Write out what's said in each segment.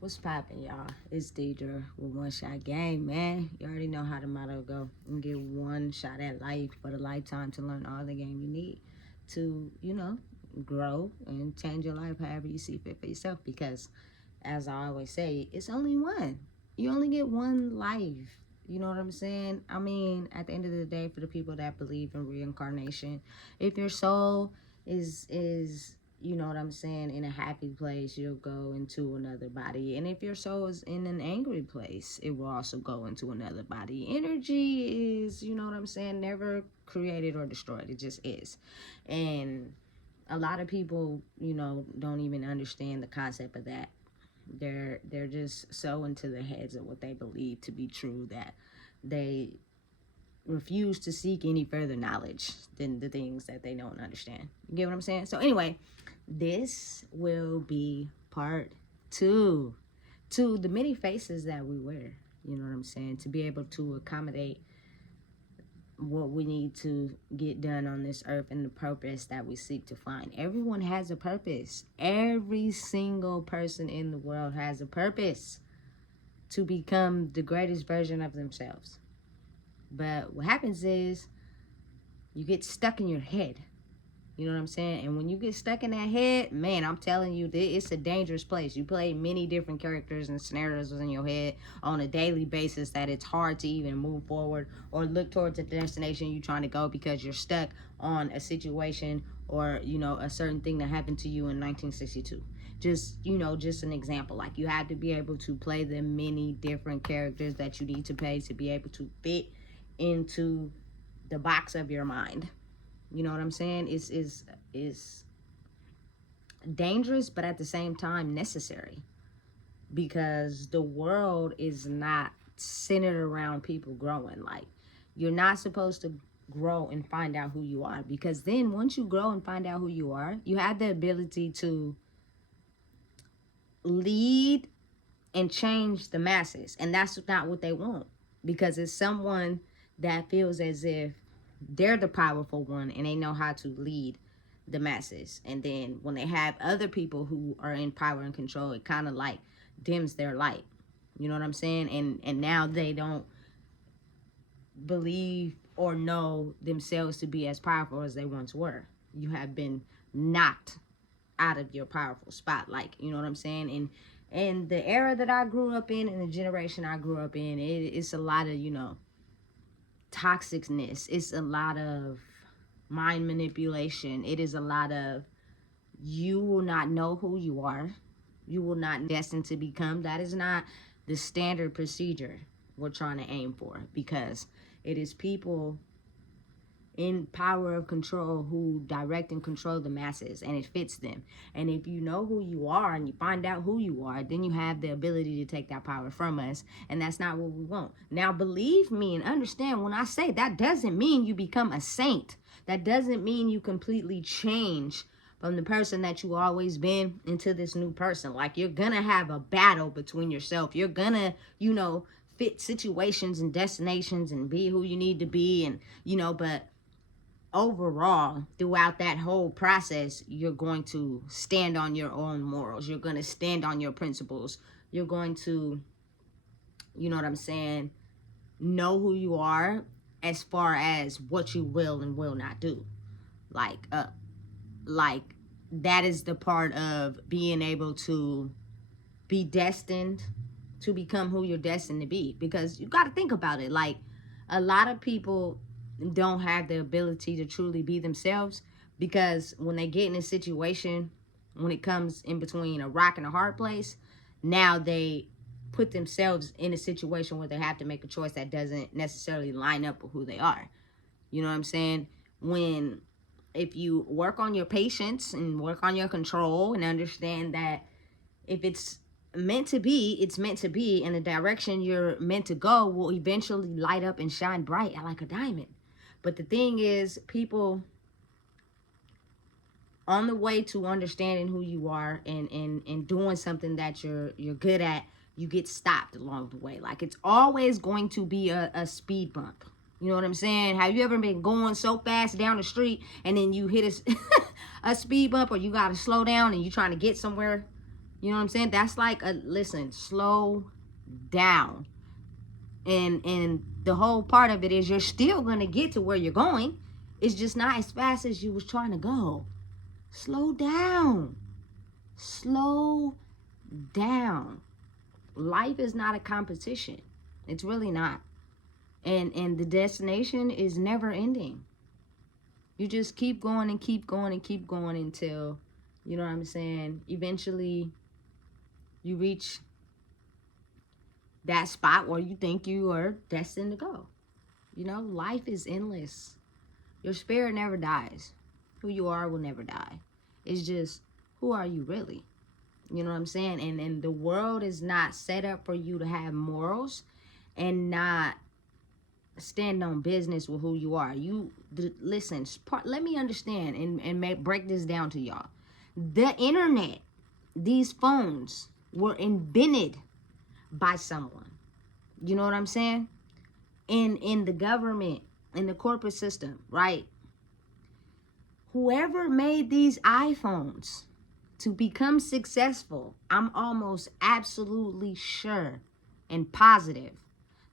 What's poppin', y'all? It's Deidre with One Shot Game, man. You already know how the motto go. You get one shot at life for the lifetime to learn all the game you need to, grow and change your life however you see fit for yourself. Because, as I always say, it's only one. You only get one life. You know what I'm saying? I mean, at the end of the day, for the people that believe in reincarnation, if your soul is you know what I'm saying, in a happy place, you'll go into another body. And if your soul is in an angry place, it will also go into another body. Energy is, you know what I'm saying, never created or destroyed. It just is. And a lot of people, don't even understand the concept of that. They're just so into their heads of what they believe to be true that they refuse to seek any further knowledge than the things that they know and understand. You get what I'm saying? So anyway, this will be part 2 to the many faces that we wear. You know what I'm saying? To be able to accommodate what we need to get done on this earth and the purpose that we seek to find. Everyone has a purpose. Every single person in the world has a purpose to become the greatest version of themselves. But what happens is you get stuck in your head. You know what I'm saying? And when you get stuck in that head, man, I'm telling you, it's a dangerous place. You play many different characters and scenarios in your head on a daily basis that it's hard to even move forward or look towards the destination you're trying to go because you're stuck on a situation or, a certain thing that happened to you in 1962. Just an example. Like, you have to be able to play the many different characters that you need to play to be able to fit into the box of your mind. You know what I'm saying? It's dangerous, but at the same time necessary, because the world is not centered around people growing. Like, you're not supposed to grow and find out who you are, because then once you grow and find out who you are, you have the ability to lead and change the masses, and that's not what they want, because it's someone that feels as if they're the powerful one and they know how to lead the masses. And then when they have other people who are in power and control, it kind of like dims their light. You know what I'm saying? And now they don't believe or know themselves to be as powerful as they once were. You have been knocked out of your powerful spot. Like, you know what I'm saying? And the era that I grew up in and the generation I grew up in, it's a lot of, toxicness. It's a lot of mind manipulation. It is a lot of, you will not know who you are. You will not destined to become. That is not the standard procedure we're trying to aim for, because it is people in power of control who direct and control the masses, and it fits them. And if you know who you are and you find out who you are, then you have the ability to take that power from us, and that's not what we want. Now, believe me and understand, when I say that doesn't mean you become a saint. That doesn't mean you completely change from the person that you always been into this new person. Like, you're gonna have a battle between yourself. You're gonna, fit situations and destinations and be who you need to be, and but overall, throughout that whole process, you're going to stand on your own morals. You're going to stand on your principles. You're going to, you know what I'm saying, know who you are as far as what you will and will not do. Like that is the part of being able to be destined to become who you're destined to be. Because you got to think about it. Like, a lot of people don't have the ability to truly be themselves, because when they get in a situation, when it comes in between a rock and a hard place, now they put themselves in a situation where they have to make a choice that doesn't necessarily line up with who they are. You know what I'm saying? If you work on your patience and work on your control and understand that if it's meant to be, it's meant to be, and the direction you're meant to go will eventually light up and shine bright like a diamond. But the thing is, people on the way to understanding who you are and doing something that you're good at, you get stopped along the way. Like, it's always going to be a speed bump. You know what I'm saying? Have you ever been going so fast down the street and then you hit a speed bump, or you got to slow down and you're trying to get somewhere? You know what I'm saying? That's like listen, slow down. And the whole part of it is you're still going to get to where you're going. It's just not as fast as you was trying to go. Slow down. Slow down. Life is not a competition. It's really not. And the destination is never ending. You just keep going and keep going and keep going until, you know what I'm saying, eventually you reach that spot where you think you are destined to go. You know, life is endless. Your spirit never dies. Who you are will never die. It's just, who are you really? You know what I'm saying? And the world is not set up for you to have morals and not stand on business with who you are. Listen, let me understand and break this down to y'all. The internet, these phones were invented by someone. You know what I'm saying? In the government, in the corporate system, right? Whoever made these iPhones to become successful, I'm almost absolutely sure and positive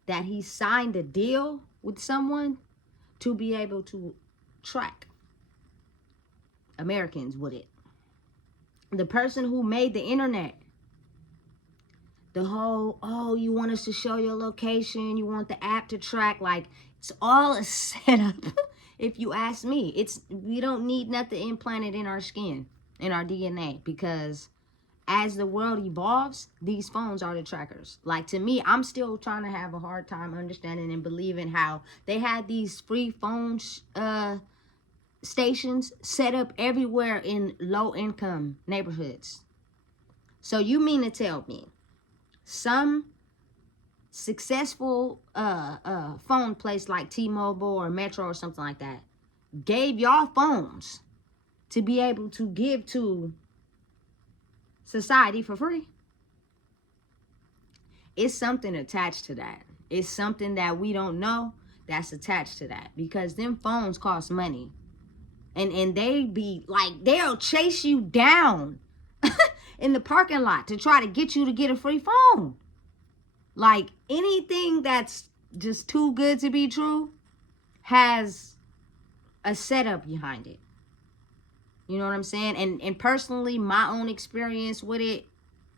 that he signed a deal with someone to be able to track Americans with it. The person who made the internet, the whole, oh, you want us to show your location, you want the app to track, like, it's all a setup. If you ask me, we don't need nothing implanted in our skin, in our DNA, because as the world evolves, these phones are the trackers. Like, to me, I'm still trying to have a hard time understanding and believing how they had these free phone stations set up everywhere in low-income neighborhoods. So you mean to tell me some successful phone place like T-Mobile or Metro or something like that gave y'all phones to be able to give to society for free? It's something attached to that. It's something that we don't know that's attached to that, because them phones cost money. And they be like, they'll chase you down in the parking lot to try to get you to get a free phone. Like, anything that's just too good to be true has a setup behind it. You know what I'm saying? And personally, my own experience with it,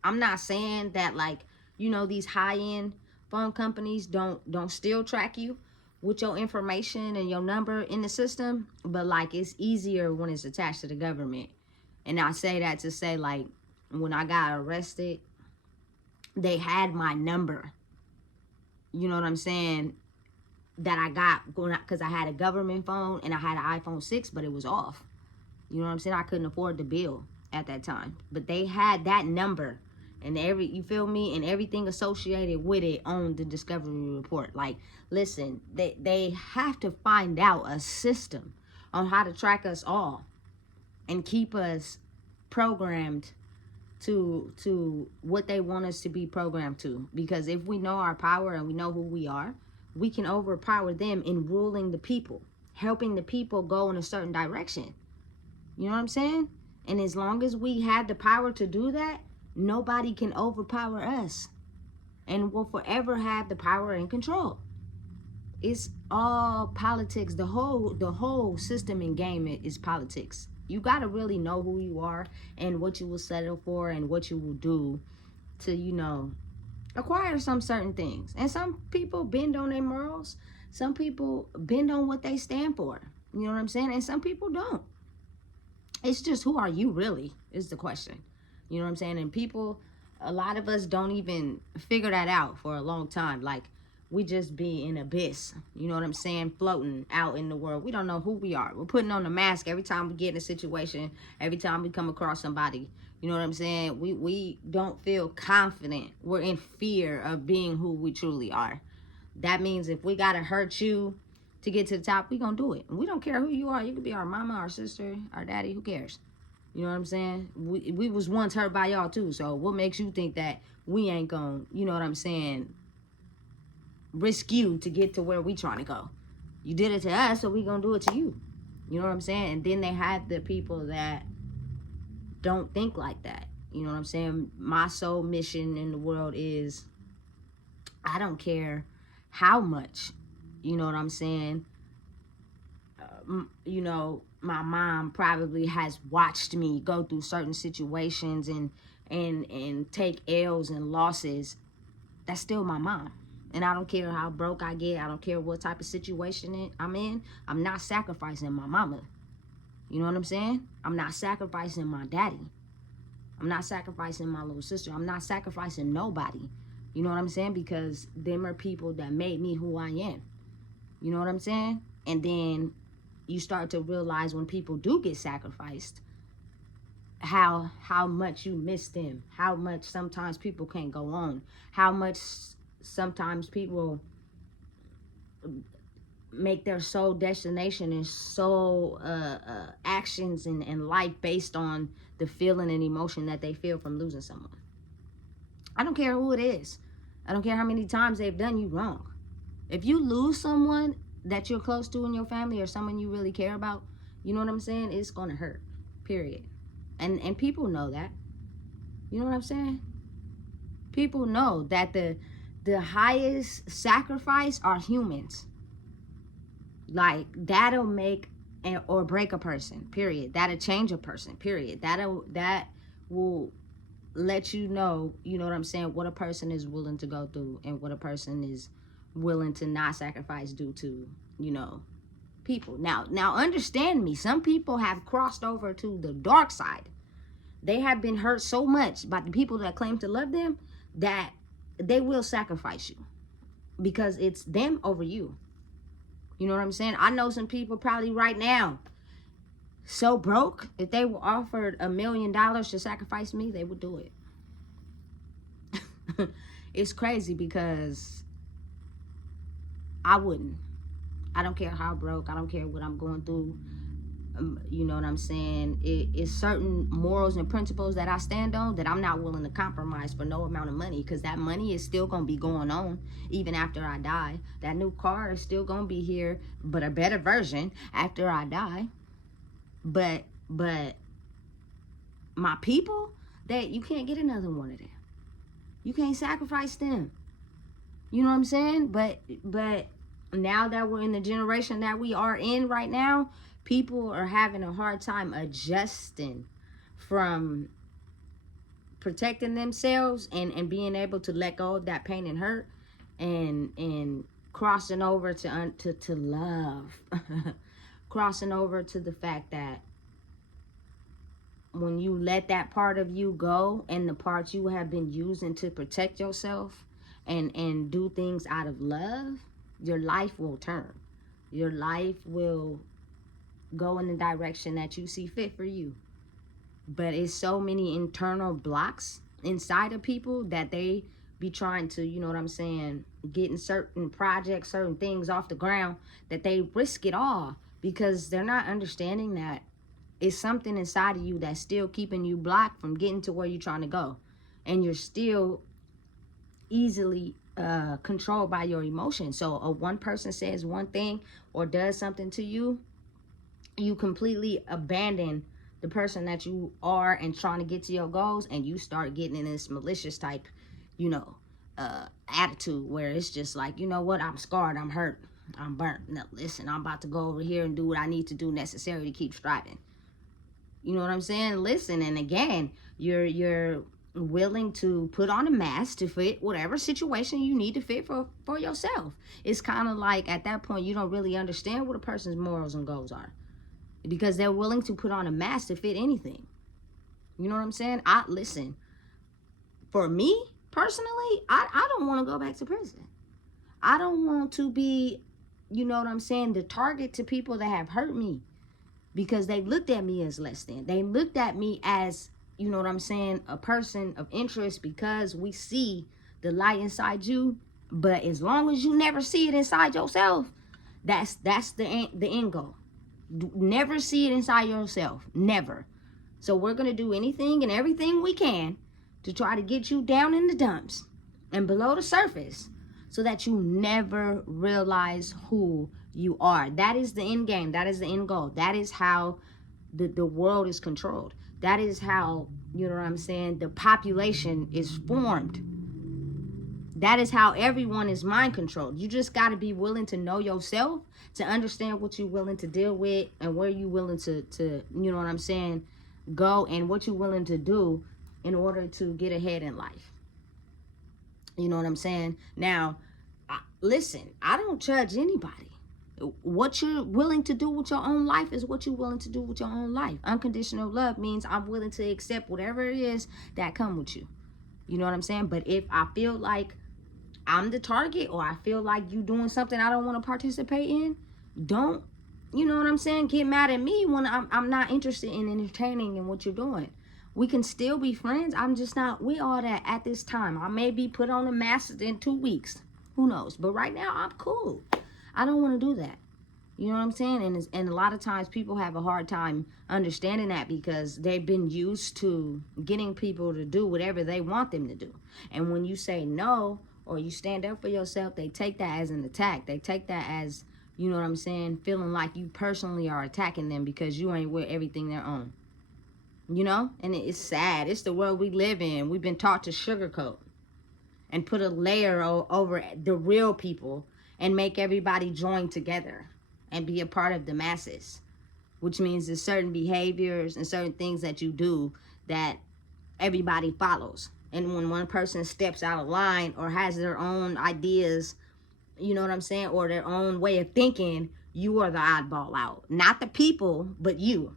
I'm not saying that, like, you know, these high-end phone companies don't still track you with your information and your number in the system, but, like, it's easier when it's attached to the government. And I say that to say, like, when I got arrested, they had my number. You know what I'm saying? That I got because I had a government phone and I had an iPhone 6, but it was off. You know what I'm saying? I couldn't afford the bill at that time. But they had that number and you feel me? And everything associated with it on the discovery report. Like, listen, they have to find out a system on how to track us all and keep us programmed to what they want us to be programmed to. Because if we know our power and we know who we are, we can overpower them in ruling the people, helping the people go in a certain direction. You know what I'm saying? And as long as we have the power to do that, nobody can overpower us. And we'll forever have the power and control. It's all politics. The whole system and game is politics. You got to really know who you are and what you will settle for and what you will do to, you know, acquire some certain things. And some people bend on their morals. Some people bend on what they stand for. You know what I'm saying? And some people don't. It's just, who are you really is the question. You know what I'm saying? And people, a lot of us don't even figure that out for a long time. Like, we just be in abyss, you know what I'm saying, floating out in the world. We don't know who we are. We're putting on a mask every time we get in a situation, every time we come across somebody. You know what I'm saying? We don't feel confident. We're in fear of being who we truly are. That means if we got to hurt you to get to the top, we going to do it. And we don't care who you are. You could be our mama, our sister, our daddy. Who cares? You know what I'm saying? We was once hurt by y'all too. So what makes you think that we ain't going to, you know what I'm saying, risk you to get to where we trying to go? You did it to us, so we gonna do it to you. You know what I'm saying? And then they have the people that don't think like that. You know what I'm saying? My sole mission in the world is, I don't care how much, you know what I'm saying, you know, my mom probably has watched me go through certain situations and take L's and losses. That's still my mom. And I don't care how broke I get. I don't care what type of situation I'm in. I'm not sacrificing my mama. You know what I'm saying? I'm not sacrificing my daddy. I'm not sacrificing my little sister. I'm not sacrificing nobody. You know what I'm saying? Because them are people that made me who I am. You know what I'm saying? And then you start to realize when people do get sacrificed, how much you miss them, how much sometimes people can't go on, how much sometimes people make their sole destination and sole actions and life based on the feeling and emotion that they feel from losing someone. I don't care who it is. I don't care how many times they've done you wrong. If you lose someone that you're close to in your family or someone you really care about, you know what I'm saying? It's going to hurt, period. And people know that. You know what I'm saying? People know that the highest sacrifice are humans. Like, that'll make or break a person, period. That'll change a person, period. That will let you know, you know what I'm saying, what a person is willing to go through and what a person is willing to not sacrifice due to, you know, people. Now understand me. Some people have crossed over to the dark side. They have been hurt so much by the people that claim to love them that they will sacrifice you because it's them over you. You know what I'm saying? I know some people probably right now so broke, if they were offered $1 million to sacrifice me, they would do it. It's crazy because I wouldn't. I don't care how broke. I don't care what I'm going through. You know what I'm saying? It's certain morals and principles that I stand on that I'm not willing to compromise for no amount of money, because that money is still going to be going on even after I die. That new car is still going to be here, but a better version after I die. But my people, that you can't get another one of them. You can't sacrifice them. You know what I'm saying? But now that we're in the generation that we are in right now, people are having a hard time adjusting from protecting themselves and being able to let go of that pain and hurt and crossing over to love. Crossing over to the fact that when you let that part of you go and the parts you have been using to protect yourself and do things out of love, your life will turn. Your life will go in the direction that you see fit for you. But it's so many internal blocks inside of people that they be trying to, you know what I'm saying, getting certain projects, certain things off the ground, that they risk it all because they're not understanding that it's something inside of you that's still keeping you blocked from getting to where you're trying to go. And you're still easily controlled by your emotions. So one person says one thing or does something to you, you completely abandon the person that you are and trying to get to your goals, and you start getting in this malicious type, you know, attitude where it's just like, you know what, I'm scarred, I'm hurt, I'm burnt. Now listen, I'm about to go over here and do what I need to do necessary to keep striving. You know what I'm saying? Listen, and again, you're willing to put on a mask to fit whatever situation you need to fit for yourself. It's kind of like at that point you don't really understand what a person's morals and goals are, because they're willing to put on a mask to fit anything. You know what I'm saying? Listen, for me personally, I don't want to go back to prison. I don't want to be, you know what I'm saying, the target to people that have hurt me because they looked at me as less than. They looked at me as, you know what I'm saying, a person of interest because we see the light inside you. But as long as you never see it inside yourself, that's the end goal. Never see it inside yourself. Never. So we're going to do anything and everything we can to try to get you down in the dumps and below the surface so that you never realize who you are. That is the end game. That is the end goal. That is how the world is controlled. That is how, you know what I'm saying, the population is formed. That is how everyone is mind controlled. You just got to be willing to know yourself, to understand what you're willing to deal with and where you're willing to, you know what I'm saying, go, and what you're willing to do in order to get ahead in life. You know what I'm saying? Now, listen, I don't judge anybody. What you're willing to do with your own life is what you're willing to do with your own life. Unconditional love means I'm willing to accept whatever it is that come with you. You know what I'm saying? But if I feel like I'm the target, or I feel like you doing something I don't want to participate in, don't, you know what I'm saying, get mad at me when I'm not interested in entertaining in what you're doing. We can still be friends. I'm just not with all that at this time. I may be put on a mask in 2 weeks. Who knows? But right now, I'm cool. I don't want to do that. You know what I'm saying? And a lot of times people have a hard time understanding that because they've been used to getting people to do whatever they want them to do. And when you say no, or you stand up for yourself, they take that as an attack. They take that as, you know what I'm saying, feeling like you personally are attacking them because you ain't with everything they're on. You know? And it's sad. It's the world we live in. We've been taught to sugarcoat and put a layer over the real people and make everybody join together and be a part of the masses, which means there's certain behaviors and certain things that you do that everybody follows. And when one person steps out of line or has their own ideas, you know what I'm saying, or their own way of thinking, you are the oddball out. Not the people, but you.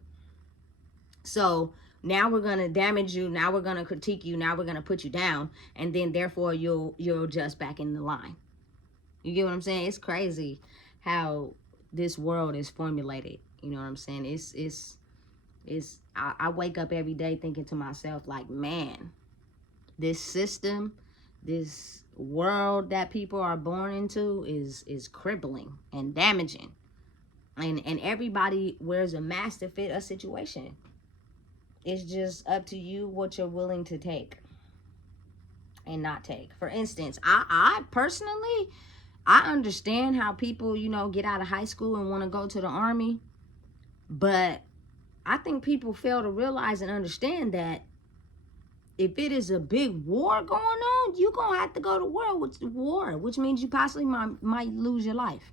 So now we're going to damage you. Now we're going to critique you. Now we're going to put you down. And then therefore you'll adjust back in the line. You get what I'm saying? It's crazy how this world is formulated. You know what I'm saying? I wake up every day thinking to myself, like, man, this system, this world that people are born into is crippling and damaging. And everybody wears a mask to fit a situation. It's just up to you what you're willing to take and not take. For instance, I personally, I understand how people, you know, get out of high school and want to go to the army. But I think people fail to realize and understand that if it is a big war going on, you're going to have to go to war, which means you possibly might lose your life.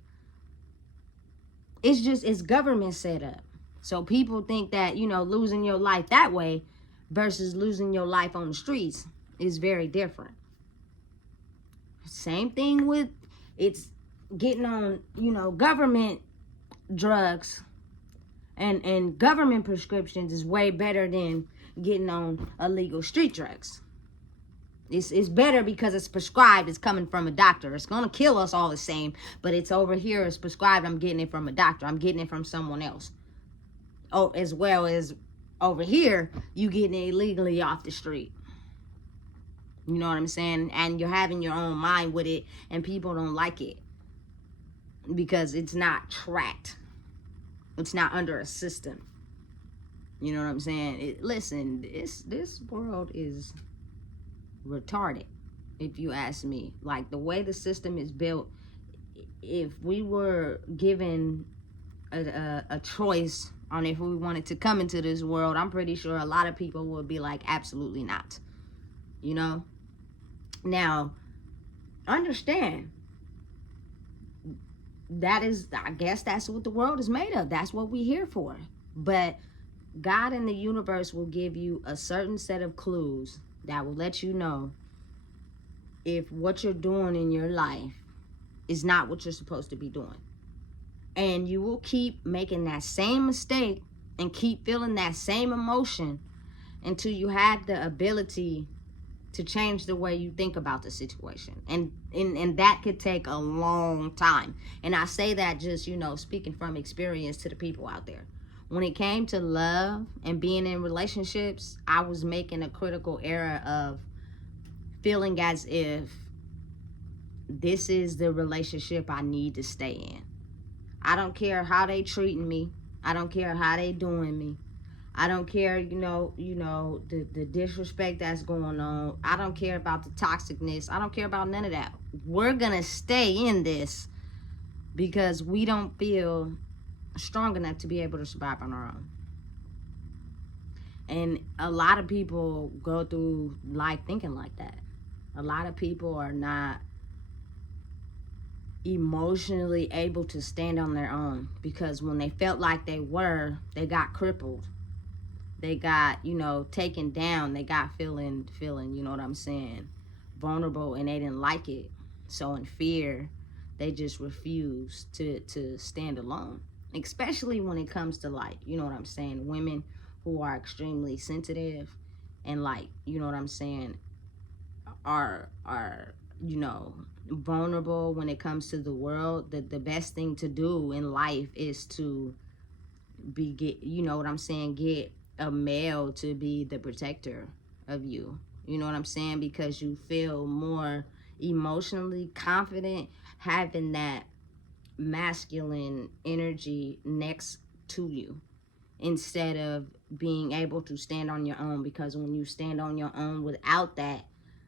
It's government set up. So people think that, you know, losing your life that way versus losing your life on the streets is very different. Same thing with it's getting on, you know, government drugs and government prescriptions is way better than getting on illegal street drugs. It's better because it's prescribed. It's coming from a doctor. It's going to kill us all the same, but it's over here. It's prescribed. I'm getting it from a doctor. I'm getting it from someone else. Oh, as well as over here, you getting it illegally off the street. You know what I'm saying? And you're having your own mind with it, and people don't like it because it's not tracked. It's not under a system. You know what I'm saying? Listen, this world is retarded, if you ask me. Like, the way the system is built, if we were given a choice on if we wanted to come into this world, I'm pretty sure a lot of people would be like, absolutely not. You know? Now, understand, that is, I guess that's what the world is made of. That's what we're here for. But God and the universe will give you a certain set of clues that will let you know if what you're doing in your life is not what you're supposed to be doing. And you will keep making that same mistake and keep feeling that same emotion until you have the ability to change the way you think about the situation. And that could take a long time. And I say that just, you know, speaking from experience to the people out there. When it came to love and being in relationships, I was making a critical error of feeling as if this is the relationship I need to stay in. I don't care how they treating me. I don't care how they doing me. I don't care, you know, the disrespect that's going on. I don't care about the toxicness. I don't care about none of that. We're going to stay in this because we don't feel strong enough to be able to survive on our own. And a lot of people go through life thinking like that. A lot of people are not emotionally able to stand on their own, because when they felt like they were, they got crippled. They got, taken down. They got feeling, you know what I'm saying, vulnerable, and they didn't like it. So in fear, they just refuse to stand alone. Especially when it comes to, like, you know what I'm saying, women who are extremely sensitive and, like, you know what I'm saying, are vulnerable when it comes to the world. The best thing to do in life is to get a male to be the protector of you. You know what I'm saying? Because you feel more emotionally confident having that masculine energy next to you, instead of being able to stand on your own. Because when you stand on your own without that,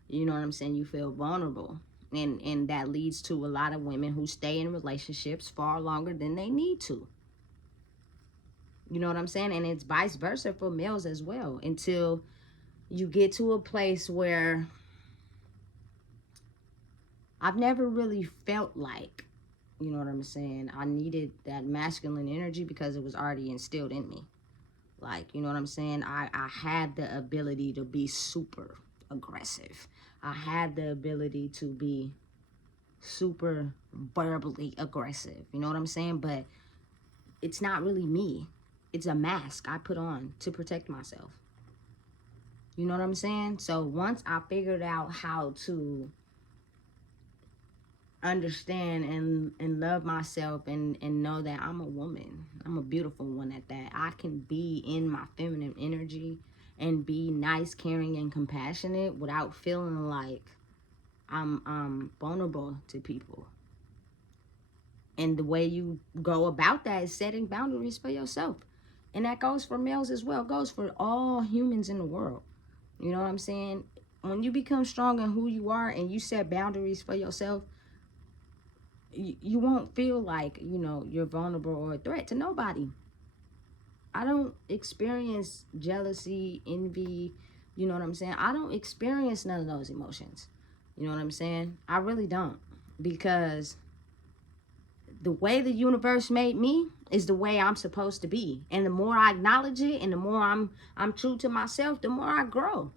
you know what I'm saying, you feel vulnerable. And that leads to a lot of women who stay in relationships far longer than they need to. You know what I'm saying? And it's vice versa for males as well, until you get to a place where I've never really felt like, you know what I'm saying, I needed that masculine energy, because it was already instilled in me. Like, you know what I'm saying? I had the ability to be super aggressive. I had the ability to be super verbally aggressive. You know what I'm saying? But it's not really me. It's a mask I put on to protect myself. You know what I'm saying? So once I figured out how to understand and love myself, and know that I'm a woman, I'm a beautiful one at that, I can be in my feminine energy and be nice, caring, and compassionate without feeling like I'm vulnerable to people. And the way you go about that is setting boundaries for yourself. And that goes for males as well. It goes for all humans in the world. You know what I'm saying? When you become strong in who you are and you set boundaries for yourself, you won't feel like, you're vulnerable or a threat to nobody. I don't experience jealousy, envy, you know what I'm saying? I don't experience none of those emotions. You know what I'm saying? I really don't. Because the way the universe made me is the way I'm supposed to be. And the more I acknowledge it, and the more I'm true to myself, the more I grow.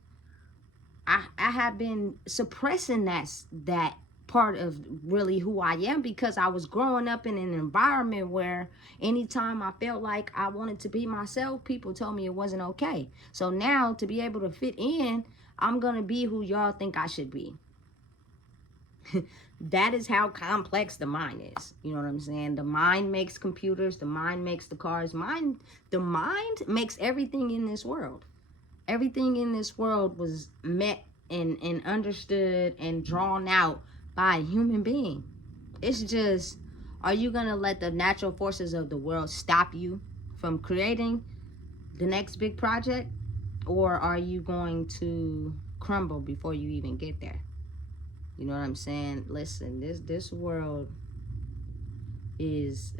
I have been suppressing that part of really who I am, because I was growing up in an environment where anytime I felt like I wanted to be myself, people told me it wasn't okay. So now, to be able to fit in, I'm gonna be who y'all think I should be. That is how complex the mind is. You know what I'm saying? The mind makes computers, the mind makes the cars, the mind makes everything in this world. Everything in this world was met and understood and drawn out by a human being. It's just, are you going to let the natural forces of the world stop you from creating the next big project? Or are you going to crumble before you even get there? You know what I'm saying? Listen, this world is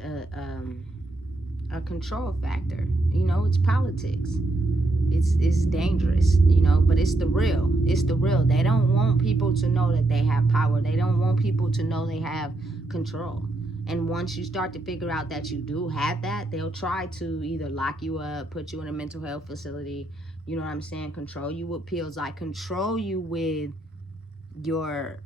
a control factor. It's politics. It's dangerous, but it's the real. It's the real. They don't want people to know that they have power. They don't want people to know they have control. And once you start to figure out that you do have that, they'll try to either lock you up, put you in a mental health facility, you know what I'm saying, control you with pills, like control you with your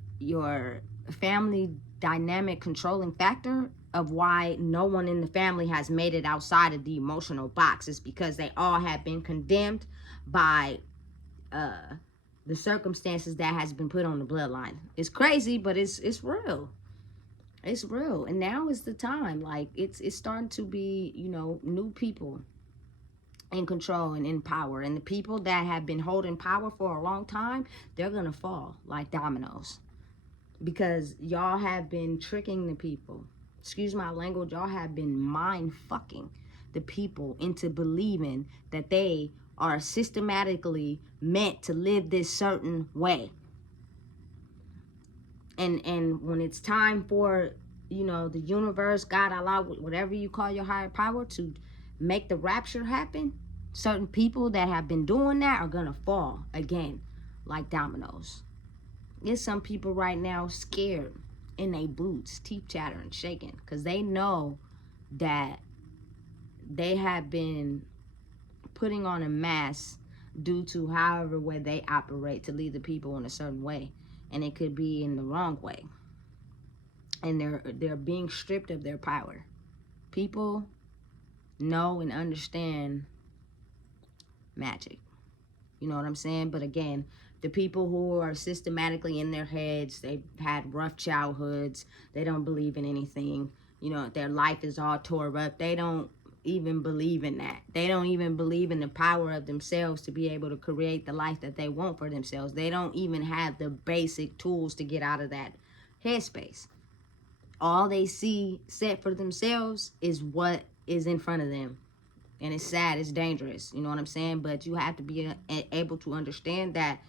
family dynamic controlling factor of why no one in the family has made it outside of the emotional box. Is because they all have been condemned by the circumstances that has been put on the bloodline. It's crazy, but it's real. It's real. And now is the time. Like, it's starting to be, new people in control and in power. And the people that have been holding power for a long time, they're gonna fall like dominoes. Because y'all have been tricking the people. Excuse my language. Y'all have been mind fucking the people into believing that they are systematically meant to live this certain way. And when it's time for, the universe, God, Allah, whatever you call your higher power, to make the rapture happen, Certain people that have been doing that are gonna fall again, like dominoes. There's some people right now scared in their boots, teeth chattering, shaking, because they know that they have been putting on a mask due to however way they operate to lead the people in a certain way, and it could be in the wrong way, and they're being stripped of their power. People know and understand magic, you know what I'm saying? But again, the people who are systematically in their heads, they've had rough childhoods, they don't believe in anything, you know, their life is all tore up, they don't even believe in that. They don't even believe in the power of themselves to be able to create the life that they want for themselves. They don't even have the basic tools to get out of that headspace. All they see set for themselves is what is in front of them. And it's sad, it's dangerous, you know what I'm saying? But you have to be able to understand that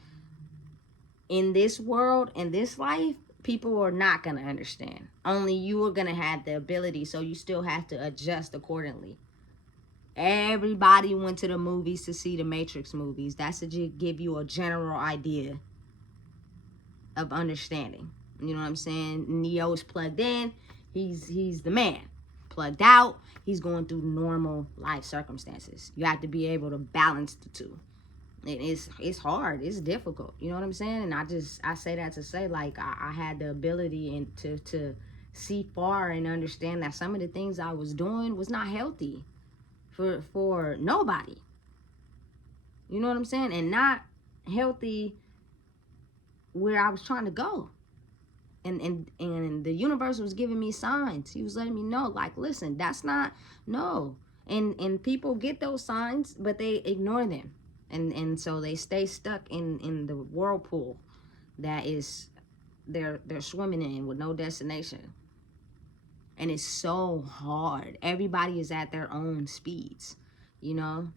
in this world, in this life, people are not going to understand. Only you are going to have the ability, so you still have to adjust accordingly. Everybody went to the movies to see the Matrix movies. That's to give you a general idea of understanding. You know what I'm saying? Neo's plugged in. He's the man. Plugged out, he's going through normal life circumstances. You have to be able to balance the two. It's hard. It's difficult. You know what I'm saying? And I say that to say, like, I had the ability and to see far and understand that some of the things I was doing was not healthy for nobody. You know what I'm saying? And not healthy where I was trying to go. And the universe was giving me signs. He was letting me know, like, listen, that's not, no. And people get those signs, but they ignore them. And so they stay stuck in the whirlpool that is they're swimming in with no destination. And it's so hard. Everybody is at their own speeds, you know,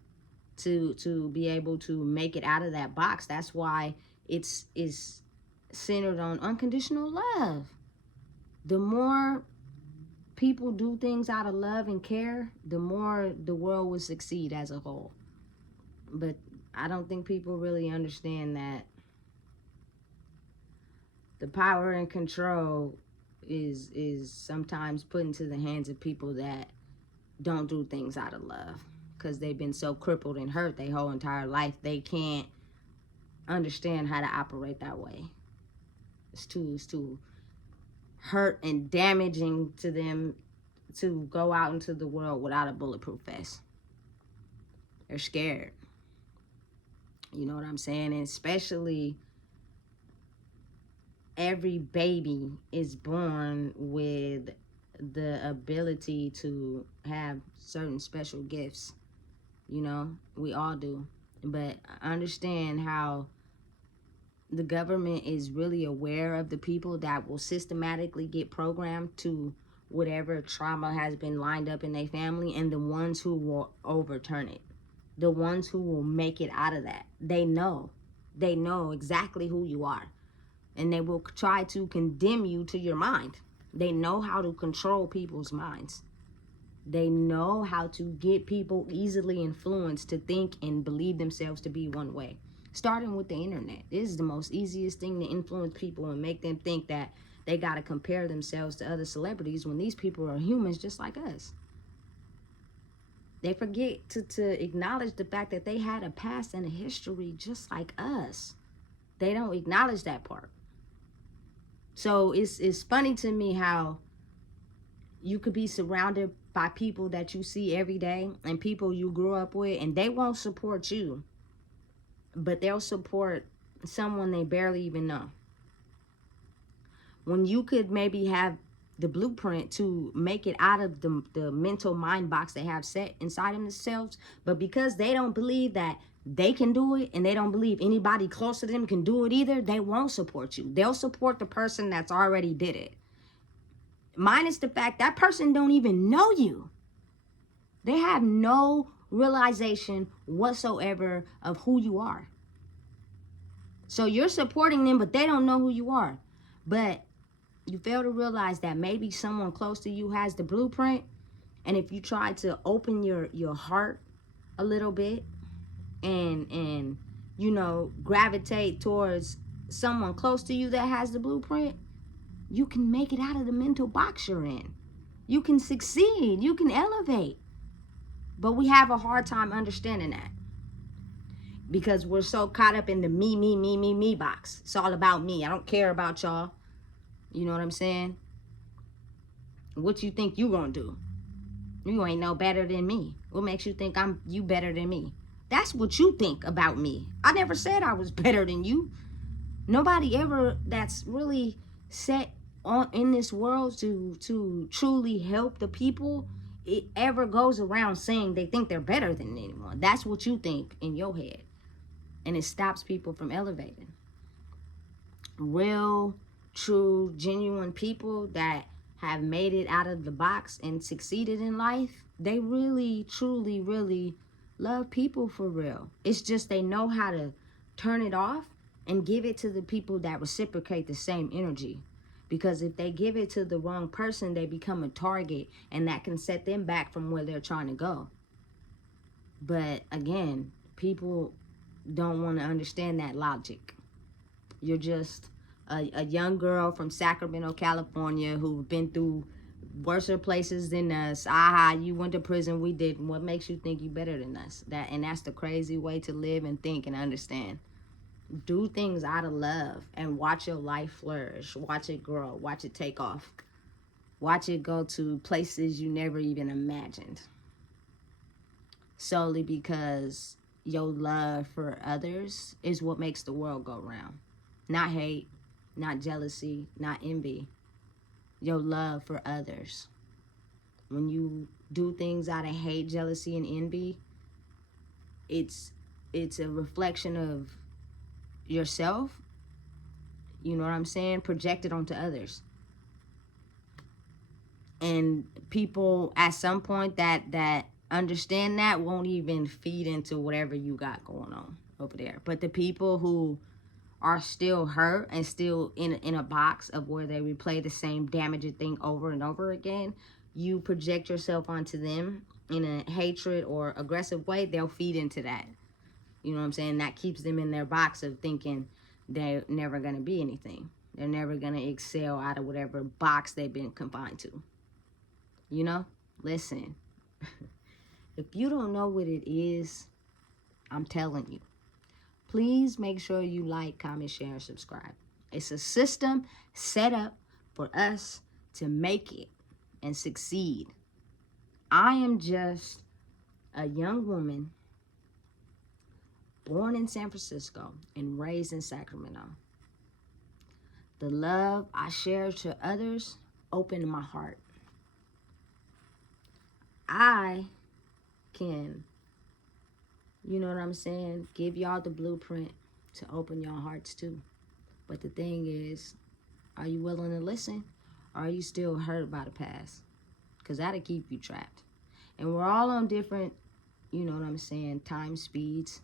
to be able to make it out of that box. That's why it's centered on unconditional love. The more people do things out of love and care, the more the world will succeed as a whole. But I don't think people really understand that the power and control is sometimes put into the hands of people that don't do things out of love, because they've been so crippled and hurt their whole entire life they can't understand how to operate that way. It's too hurt and damaging to them to go out into the world without a bulletproof vest. They're scared. You know what I'm saying? And especially every baby is born with the ability to have certain special gifts. You know, we all do. But I understand how the government is really aware of the people that will systematically get programmed to whatever trauma has been lined up in their family, and the ones who will overturn it, the ones who will make it out of that. They know exactly who you are, and they will try to condemn you to your mind. They know how to control people's minds. They know how to get people easily influenced to think and believe themselves to be one way. Starting with the internet. This is the most easiest thing to influence people and make them think that they got to compare themselves to other celebrities when these people are humans just like us. They forget to acknowledge the fact that they had a past and a history just like us. They don't acknowledge that part. So it's funny to me how you could be surrounded by people that you see every day and people you grew up with, and they won't support you, but they'll support someone they barely even know. When you could maybe have the blueprint to make it out of the mental mind box they have set inside of themselves, but because they don't believe that they can do it, and they don't believe anybody close to them can do it either, they won't support you. They'll support the person that's already did it. Minus the fact that person don't even know you. They have no realization whatsoever of who you are. So you're supporting them, but they don't know who you are. But you fail to realize that maybe someone close to you has the blueprint. And if you try to open your heart a little bit and you know, gravitate towards someone close to you that has the blueprint, you can make it out of the mental box you're in. You can succeed. You can elevate. But we have a hard time understanding that because we're so caught up in the me box. It's all about me. I don't care about y'all. You know what I'm saying? What you think you gonna do? You ain't no better than me. What makes you think you better than me? That's what you think about me. I never said I was better than you. Nobody ever that's really set on in this world to truly help the people, it ever goes around saying they think they're better than anyone. That's what you think in your head. And it stops people from elevating. Real, true, genuine people that have made it out of the box and succeeded in life, they really, truly, really love people for real. It's just they know how to turn it off and give it to the people that reciprocate the same energy. Because if they give it to the wrong person, they become a target, and that can set them back from where they're trying to go. But again, people don't want to understand that logic. You're just a young girl from Sacramento, California, who've been through worse places than us. You went to prison, we didn't. What makes you think you better than us? That's the crazy way to live and think and understand. Do things out of love and watch your life flourish. Watch it grow. Watch it take off. Watch it go to places you never even imagined. Solely because your love for others is what makes the world go round. Not hate, not jealousy, not envy. Your love for others. When you do things out of hate, jealousy, and envy, it's a reflection of yourself, you know what I'm saying, projected onto others. And people at some point that understand that won't even feed into whatever you got going on over there. But the people who are still hurt and still in a box of where they replay the same damaging thing over and over again, you project yourself onto them in a hatred or aggressive way, they'll feed into that. You know what I'm saying? That keeps them in their box of thinking they're never going to be anything. They're never going to excel out of whatever box they've been confined to. You know? Listen. If you don't know what it is, I'm telling you. Please make sure you like, comment, share, and subscribe. It's a system set up for us to make it and succeed. I am just a young woman born in San Francisco and raised in Sacramento. The love I share to others opened my heart. I can, you know what I'm saying, give y'all the blueprint to open your hearts too. But the thing is, are you willing to listen? Or are you still hurt by the past? Because that'll keep you trapped. And we're all on different, you know what I'm saying, time speeds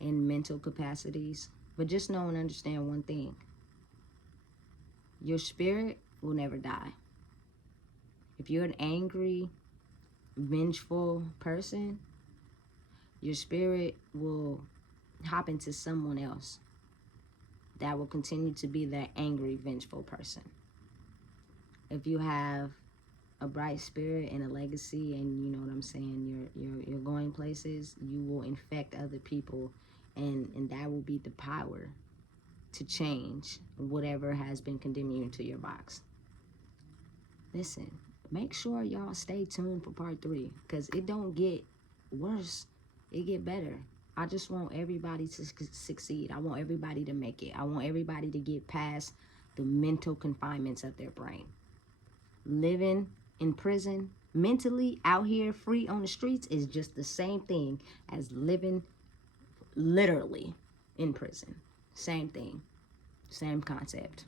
and mental capacities. But just know and understand one thing. Your spirit will never die. If you're an angry, vengeful person, your spirit will hop into someone else that will continue to be that angry, vengeful person. If you have a bright spirit and a legacy, and you know what I'm saying, you're going places, you will infect other people, and that will be the power to change whatever has been condemning you into your box. Listen, make sure y'all stay tuned for part 3, because it don't get worse, it get better. I just want everybody to succeed. I want everybody to make it. I want everybody to get past the mental confinements of their brain. Living in prison, mentally out here free on the streets, is just the same thing as living literally in prison. Same thing, same concept.